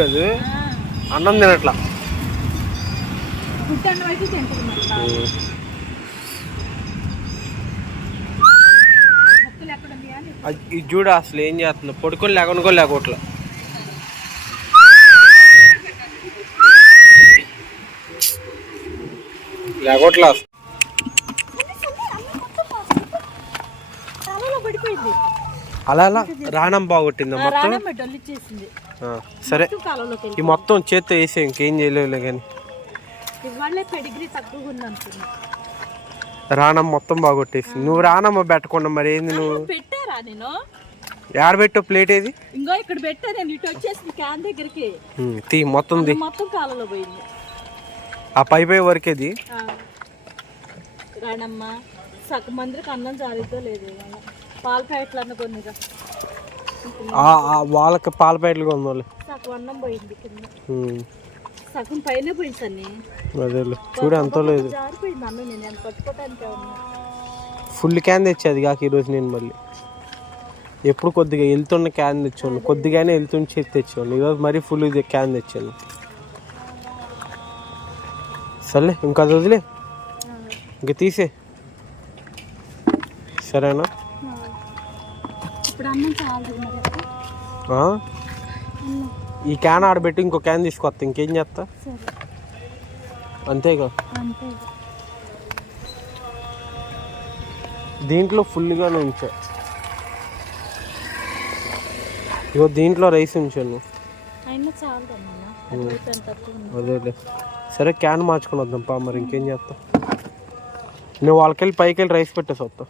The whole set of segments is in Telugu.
కాదు అన్నం తినట్లా. ఇది చూడు అసలు ఏం చేస్తుంది? పడుకొని లేకుండా కూడా లేకోట్లా లేకోట్లా అలా అలా. రాణం బాగొట్టిందా మొత్తం. రానమ్మ సరే. ఈ మొత్తం చేత్తో వేసే ఇంకేం చేయలేవులే కానీ. రాణం మొత్తం బాగొట్టేసి నువ్వు రానమ్మ పెట్టకుండా మరి ఏంది నువ్వు? పెట్టారా నేను? ఆడబెట్టో ప్లేట్ ఏది? ఇంకో ఇక్కడ పెట్టా నేను. ఇటు వచ్చేసింది క్యాన్ దగ్గరికి. తీ మొత్తం తీ. మొత్తం కాలంలో పోయింది. ఆ పై పై వరకేది. రానమ్మ సగం మందికి అన్నం జారితో లేదు పాల ప్యాకెట్లు అన్న కొన్నిగా వాళ్ళకి పాల ప్యాకెట్లు కొందాలి సగం పైన పోయింది అదేలే. చూడు ఎంతో లేదు. ఫుల్ క్యాన్ తెచ్చేది కాక ఈరోజు నేను మళ్ళీ. ఎప్పుడు కొద్దిగా వెళ్తున్న క్యాన్ తెచ్చాను కొద్దిగానే వెళ్తుంచి తెచ్చాను ఈరోజు మరీ ఫుల్ క్యాన్ తెచ్చాను సర్లే ఇంకా వదిలే ఇంక తీసే. సరేనా? ఈ క్యాన్ ఆడబెట్టి ఇంకో క్యాన్ తీసుకొస్తా ఇంకేం చేస్తా అంతేగా? అంతే. దీంట్లో ఫుల్గానే ఉంచా. ఇగో దీంట్లో రైస్ ఉంచాను. అది అదేలే సరే క్యాన్ మార్చుకొని వద్దాం పా మరి ఇంకేం చేస్తా నువ్వు వాళ్ళకెళ్ళి పైకి వెళ్ళి రైస్ పెట్టేసి వస్తా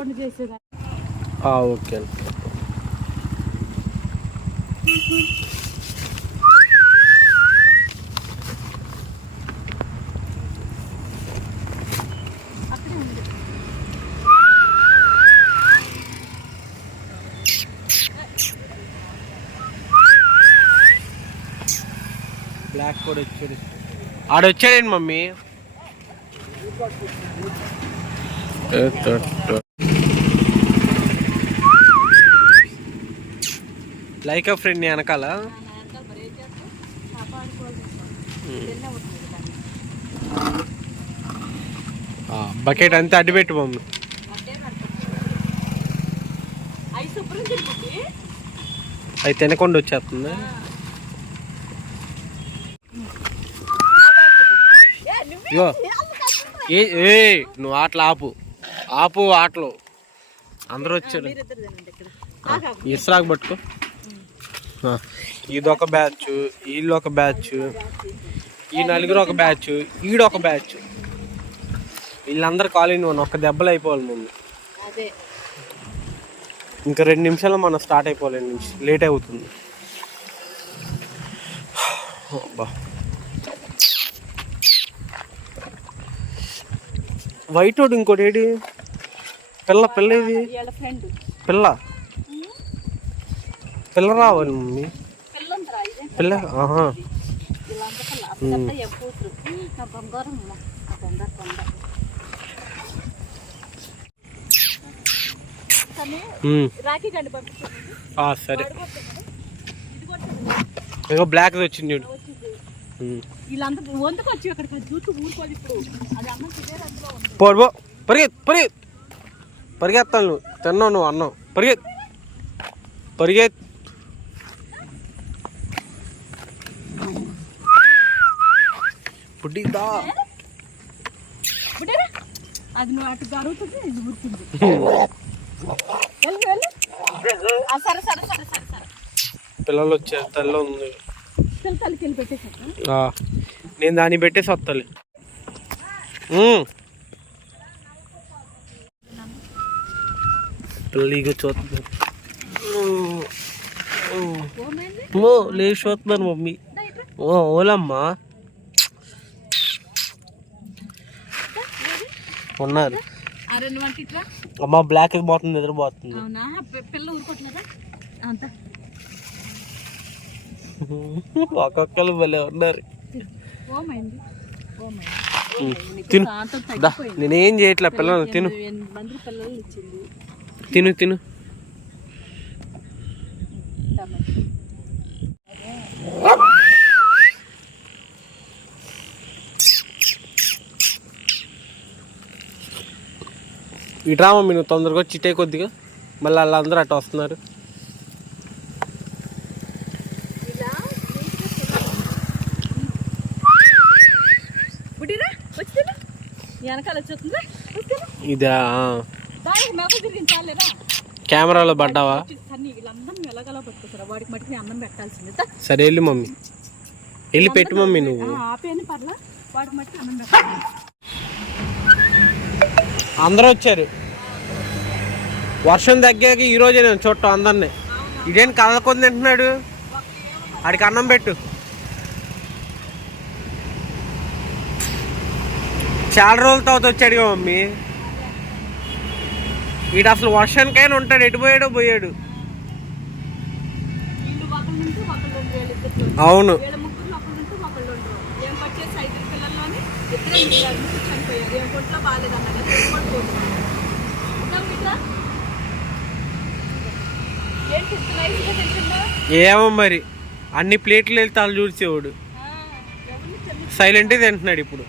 కొనుక్కొని చేసేదా ఆ, ఓకే బ్లాక్ కూడా వచ్చాడు ఆడొచ్చాడండి మమ్మీ? లైక్ ఫ్రెండ్ వెనకాల? బకెట్ అంతా అడ్డు పెట్టు మమ్మీ అవి తినకుండా వచ్చేస్తుంది. ఇగో. ఏ నువ్వు ఆటలు ఆపు. ఆపు ఆటలు. అందరూ వచ్చారు. ఇస్రాక్ పట్టుకో. ఇదొక బ్యాచ్ వీళ్ళు ఒక బ్యాచ్ ఈ నలుగురు ఒక బ్యాచ్ ఈడు ఒక బ్యాచ్. వీళ్ళందరూ కాలేజ్ నువ్వు ఒక్క దెబ్బలు అయిపోవాలి ముందు. ఇంకా రెండు నిమిషాల్లో మనం స్టార్ట్ అయిపోవాలి నుంచి లేట్ అవుతుంది. వైట్ వాడు ఇంకోటి ఏడి పిల్ల పిల్ల ఇది? పిల్ల. పిల్ల రావాలి మమ్మీ పిల్ల. ఆహా. సరే. ఇగో బ్లాక్ వచ్చింది చూడు. ఉమ్. వీళ్ళంతా వంతుకు వచ్చి అక్కడికి చూసి ఊరుకోదు ఇప్పుడు. అది అన్నం తినే అందులో ఉంది. పోడు పో. పరిగెత్ పరిగెత్ పరిగెత్తాను నువ్వు. తిన్నావు నువ్వు అన్నం. పరిగెత్ పరిగెత్ పుట్టిదా అది నువ్వు అటు జరుగుతుంది ఇది సరే సరే సరే సరే సరే. పిల్లలు వచ్చారు తల్లి ఉంది. నేను దాన్ని పెట్టేసి వస్తాలే. పిల్లలు ఓ లేచి చూస్తున్నారు మమ్మీ. ఓ ఓలమ్మా. ఉన్నారు. అమ్మ బ్లాక్ పోతుంది నిద్రపోతుంది ఒక్కొక్కరు భలే ఉన్నారు. తిను. నేనేం చేయట్లే పిల్లలు తిను. తిను తిను. ఇటు రామా మీరు తొందరగా వచ్చి ఇటే కొద్దిగా. మళ్ళీ వాళ్ళందరూ అటు వస్తున్నారు. ఇదా కెమెరాలో పడ్డావా. సరే వెళ్ళి మమ్మీ. వెళ్ళి పెట్టు మమ్మీ నువ్వు. అందరూ వచ్చారు. వర్షం తగ్గాక ఈ రోజే నేను చూడటం అందరినీ. ఇదేంటి కదలకొని తింటున్నాడు? ఆడికి అన్నం పెట్టు. చాలా రోజుల తర్వాత వచ్చాడు కదా మమ్మీ. వీడు అసలు వర్షానికైనా ఉంటాడు ఎటు పోయాడో పోయాడు. అవును. ఏమో మరి. అన్ని ప్లేట్లు వెళ్తే వాళ్ళు చూసేవాడు. సైలెంట్గా తింటున్నాడు ఇప్పుడు.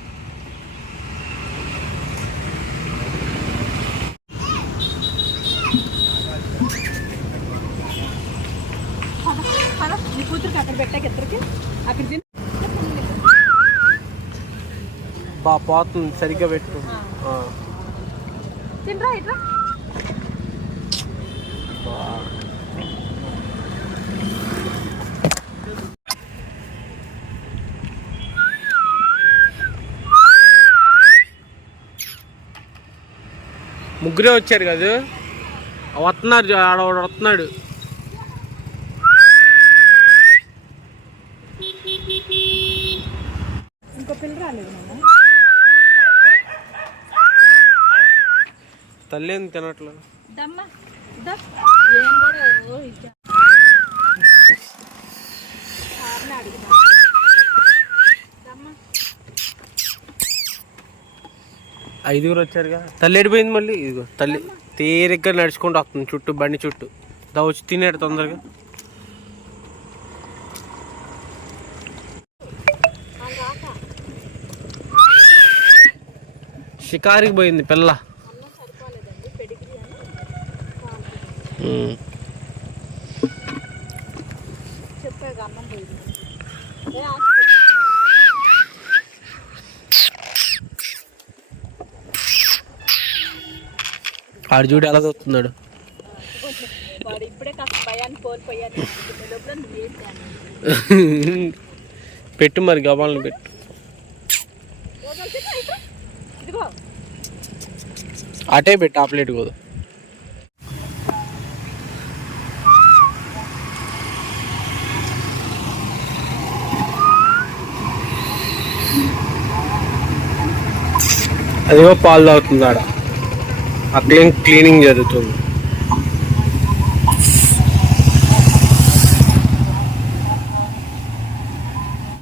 బా పోతుంది సరిగ్గా పెట్టు ముగ్గురే వచ్చారు కదా. వస్తున్నారు ఆడ ఒకడు వస్తున్నాడు. ఇంకో పిల్ల రాలేదు నాన్న తల్లి ఏం తినట్లు దమ్మా దా ఏం కూడా ఓ ఇచ్చా సార్ని అడుగుదా దమ్మా ఐదుగురు వచ్చారుగా తల్లి ఎడిపోయింది మళ్ళీ? ఇదిగో తల్లి తీరిగ్గా నడుచుకుంటూ వస్తుంది చుట్టూ బండి చుట్టూ. దా వచ్చి తినేడు తొందరగా. షికారికి పోయింది పిల్ల. చెప్పాక అన్నం పోయింది. ఆడు చూడు ఎలా చూస్తున్నాడు. పెట్టు మరి గబాలను పెట్టు. అటే పెట్టు ఆ ప్లేట్ కూడా అదిగో పాలు తాగుతుంది ఆడ ఆ క్లీన్ క్లీనింగ్ జరుగుతుంది